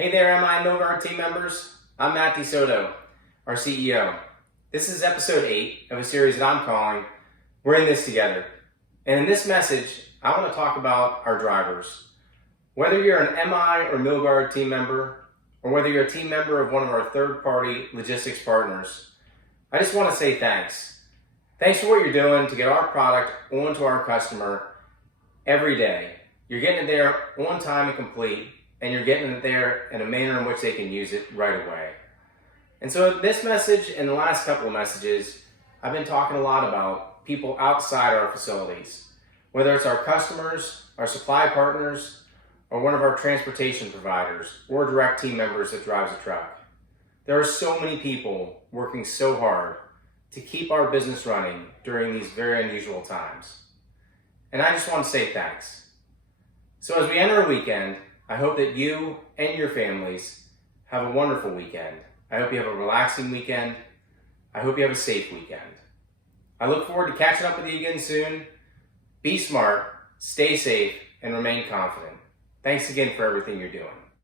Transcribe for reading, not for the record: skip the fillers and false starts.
Hey there, MI Novart team members. I'm Matt DeSoto, our CEO. This is episode 8 of a series that I'm calling We're in This Together. And in this message, I want to talk about our drivers. Whether you're an MI or Milgard team member, or whether you're a team member of one of our third-party logistics partners, I just want to say thanks. Thanks for what you're doing to get our product onto our customer every day. You're getting it there on time and complete, and you're getting it there in a manner in which they can use it right away. And so this message and the last couple of messages, I've been talking a lot about people outside our facilities, whether it's our customers, our supply partners, or one of our transportation providers, or direct team members that drives a truck. There are so many people working so hard to keep our business running during these very unusual times. And I just want to say thanks. So as we enter a weekend, I hope that you and your families have a wonderful weekend. I hope you have a relaxing weekend. I hope you have a safe weekend. I look forward to catching up with you again soon. Be smart, stay safe, and remain confident. Thanks again for everything you're doing.